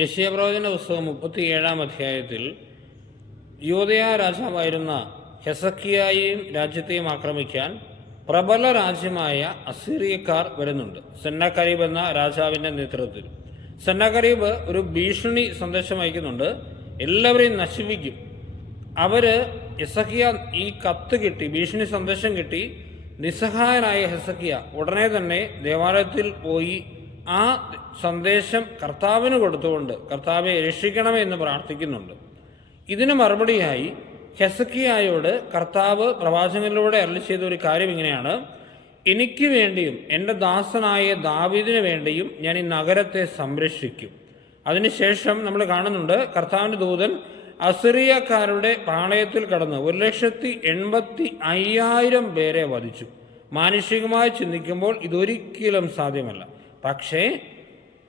യെശയ്യാപ്രവചന പുസ്തകം 37 അധ്യായത്തിൽ യൂദയ രാജാവായിരുന്ന ഹെസക്കിയായെയും രാജ്യത്തെയും ആക്രമിക്കാൻ പ്രബല രാജ്യമായ അസീറിയക്കാർ വരുന്നുണ്ട്. സെന്നക്കരീബ് എന്ന രാജാവിൻ്റെ നേതൃത്വത്തിൽ. സെന്നക്കരീബ് ഒരു ഭീഷണി സന്ദേശം അയക്കുന്നുണ്ട്, എല്ലാവരെയും നശിപ്പിക്കും. ഹെസക്കിയ ഈ കത്ത് കിട്ടി, ഭീഷണി സന്ദേശം കിട്ടി. നിസ്സഹായനായ ഹെസക്കിയ ഉടനെ തന്നെ ദേവാലയത്തിൽ പോയി ആ സന്ദേശം കർത്താവിന് കൊടുത്തുകൊണ്ട് കർത്താവെ രക്ഷിക്കണമേ എന്ന് പ്രാർത്ഥിക്കുന്നുണ്ട്. ഇതിന് മറുപടിയായി ഹെസക്കിയായോട് കർത്താവ് പ്രവാചകനിലൂടെ അരുളി ചെയ്ത ഒരു കാര്യം ഇങ്ങനെയാണ്: എനിക്ക് വേണ്ടിയും എൻ്റെ ദാസനായ ദാവീദിന് വേണ്ടിയും ഞാൻ ഈ നഗരത്തെ സംരക്ഷിക്കും. അതിനുശേഷം നമ്മൾ കാണുന്നുണ്ട്, കർത്താവിൻ്റെ ദൂതൻ അസിറിയക്കാരുടെ പാളയത്തിൽ കടന്ന് 1,85,000 പേരെ വധിച്ചു. മാനുഷികമായി ചിന്തിക്കുമ്പോൾ ഇതൊരിക്കലും സാധ്യമല്ല. പക്ഷേ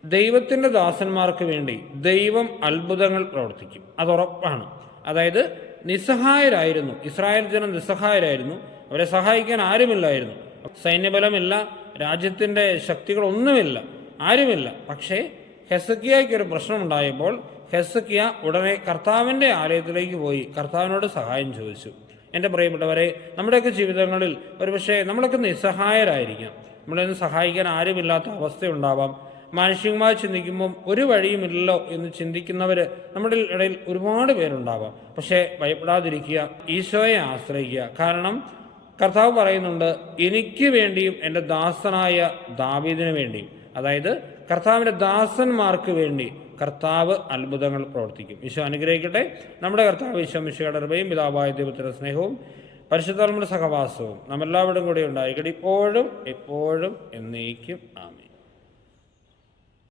ദൈവത്തിൻ്റെ ദാസന്മാർക്ക് വേണ്ടി ദൈവം അത്ഭുതങ്ങൾ പ്രവർത്തിക്കും, അതുറപ്പാണ്. അതായത് നിസ്സഹായരായിരുന്നു, ഇസ്രായേൽ ജനം നിസ്സഹായരായിരുന്നു, അവരെ സഹായിക്കാൻ ആരുമില്ലായിരുന്നു. സൈന്യബലമില്ല, രാജ്യത്തിൻ്റെ ശക്തികളൊന്നുമില്ല, ആരുമില്ല. പക്ഷേ ഹെസക്കിയയ്ക്കൊരു പ്രശ്നമുണ്ടായപ്പോൾ ഹെസക്കിയ ഉടനെ കർത്താവിൻ്റെ ആലയത്തിലേക്ക് പോയി കർത്താവിനോട് സഹായം ചോദിച്ചു. എൻ്റെ പ്രിയപ്പെട്ടവരെ, നമ്മുടെയൊക്കെ ജീവിതങ്ങളിൽ ഒരുപക്ഷെ നമ്മളൊക്കെ നിസ്സഹായരായിരിക്കാം. നമ്മളെയൊന്ന് സഹായിക്കാൻ ആരുമില്ലാത്ത അവസ്ഥയുണ്ടാവാം. മാനുഷികമായി ചിന്തിക്കുമ്പം ഒരു വഴിയുമില്ലല്ലോ എന്ന് ചിന്തിക്കുന്നവർ നമ്മുടെ ഇടയിൽ ഒരുപാട് പേരുണ്ടാവാം. പക്ഷേ ഭയപ്പെടാതിരിക്കുക, ഈശോയെ ആശ്രയിക്കുക. കാരണം കർത്താവ് പറയുന്നുണ്ട്, എനിക്ക് വേണ്ടിയും എൻ്റെ ദാസനായ ദാവീദിന് വേണ്ടിയും, അതായത് കർത്താവിൻ്റെ ദാസന്മാർക്ക് വേണ്ടി കർത്താവ് അത്ഭുതങ്ങൾ പ്രവർത്തിക്കും. ഈശോ അനുഗ്രഹിക്കട്ടെ. നമ്മുടെ കർത്താവ് ഈശോ മിശിഹായുടെ കൃപയും പിതാവായ ദൈവത്തിൻ്റെ സ്നേഹവും പരിശുദ്ധാത്മാവിന്റെ സഹവാസവും നമ്മെല്ലാവരും കൂടെ ഉണ്ടായിരിക്കട്ടെ, ഇപ്പോഴും എപ്പോഴും എന്നേക്കും. ആമേൻ.